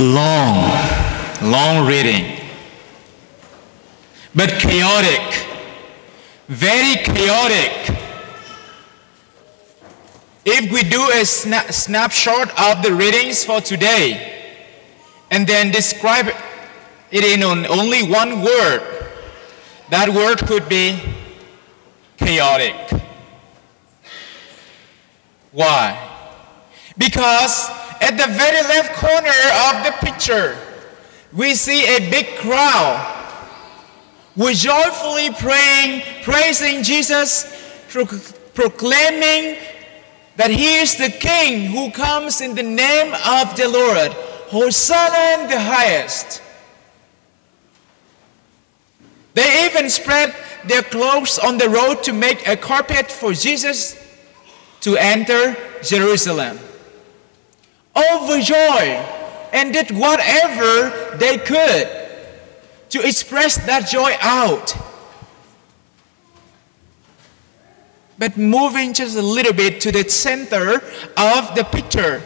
long reading, but chaotic, very chaotic. If we do a snapshot of the readings for today and then describe it in only one word, that word could be chaotic. Why? Because at the very left corner of the picture, we see a big crowd who joyfully praying, praising Jesus, proclaiming that He is the King who comes in the name of the Lord, Hosanna in the highest. They even spread their clothes on the road to make a carpet for Jesus to enter Jerusalem. Overjoyed, and did whatever they could to express that joy out. But moving just a little bit to the center of the picture,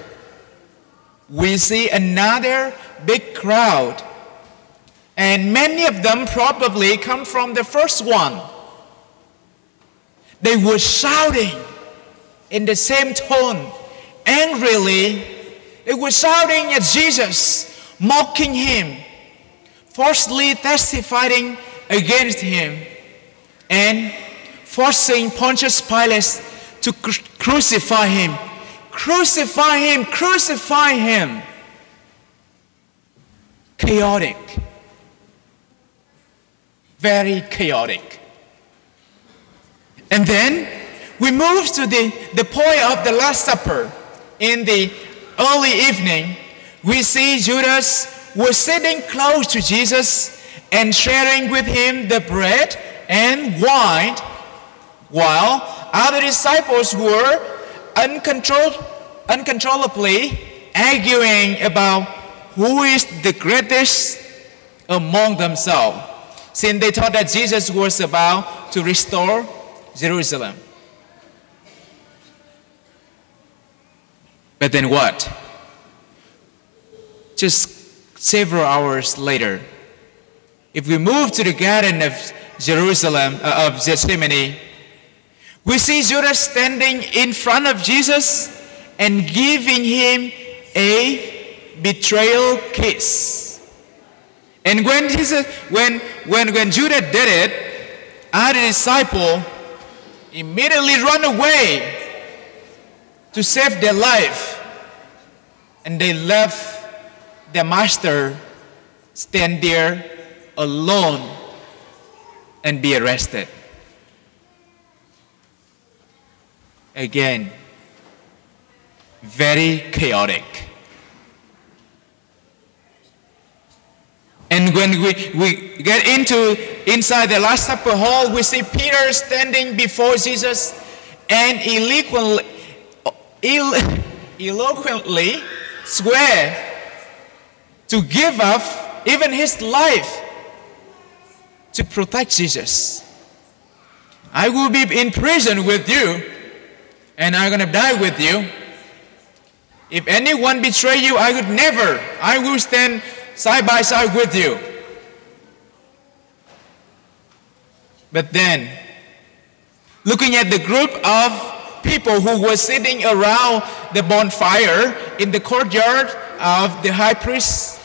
we see another big crowd. And many of them probably come from the first one. They were shouting in the same tone, angrily. They were shouting at Jesus, mocking Him, falsely testifying against Him, and forcing Pontius Pilate to crucify Him. Crucify Him, crucify Him. Chaotic. Very chaotic. And then we move to the point of the Last Supper. In the early evening, we see Judas was sitting close to Jesus and sharing with Him the bread and wine, while other disciples were uncontrollably arguing about who is the greatest among themselves, since they thought that Jesus was about to restore Jerusalem. But then what? Just several hours later, if we move to the Garden of Jerusalem, of Gethsemane, we see Judas standing in front of Jesus and giving Him a betrayal kiss. And when Judas did it, other disciple immediately run away to save their life, and they left their master stand there alone and be arrested. Again, very chaotic. And when we get inside the Last Supper hall, we see Peter standing before Jesus and eloquently swear to give up even his life to protect Jesus. I will be in prison with you, and I'm going to die with you. If anyone betray you, I will stand side by side with you. But then, looking at the group of people who were sitting around the bonfire in the courtyard of the high priest,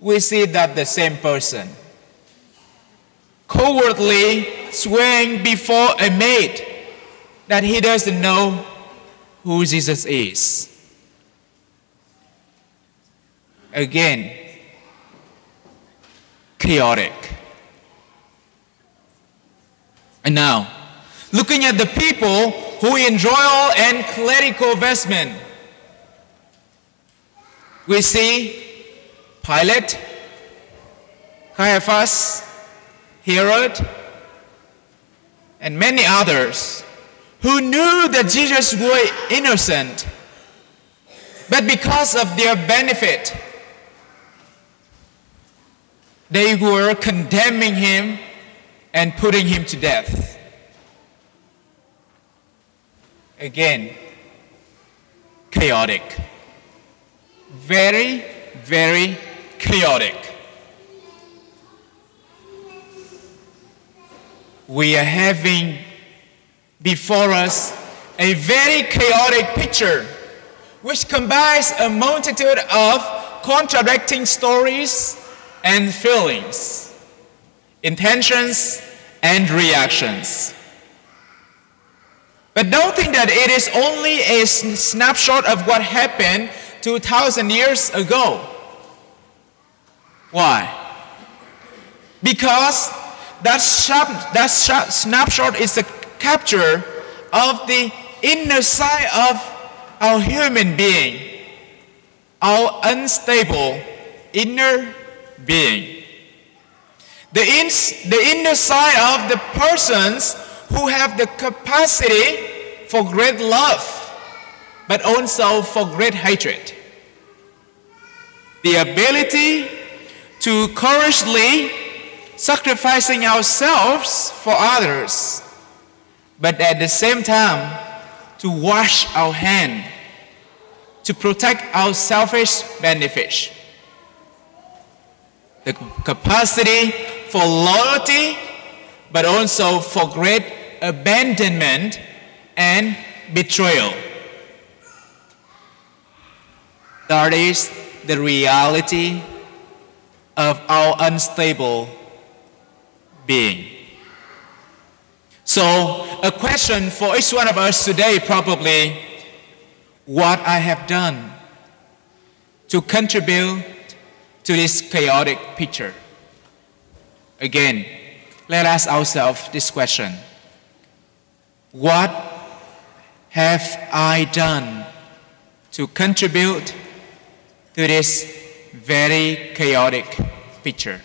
we see that the same person cowardly swearing before a maid that he doesn't know who Jesus is. Again, chaotic. And now, looking at the people who in royal and clerical vestment, we see Pilate, Caiaphas, Herod, and many others who knew that Jesus was innocent, but because of their benefit, they were condemning Him and putting Him to death. Again, chaotic. very, very chaotic. We are having before us a very chaotic picture which combines a multitude of contradicting stories and feelings, intentions and reactions. But don't think that it is only a snapshot of what happened 2,000 years ago. Why? Because that snapshot is a capture of the inner side of our human being, our unstable inner being. The inner side of the persons who have the capacity for great love, but also for great hatred. The ability to courageously sacrificing ourselves for others, but at the same time to wash our hand to protect our selfish benefits. The capacity for loyalty, but also for great abandonment and betrayal. That is the reality of our unstable being. So, a question for each one of us today probably, what I have done to contribute to this chaotic picture. Again, let us ask ourselves this question. What have I done to contribute to this very chaotic picture?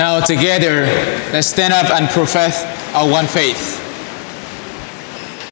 Now together, let's stand up and profess our one faith.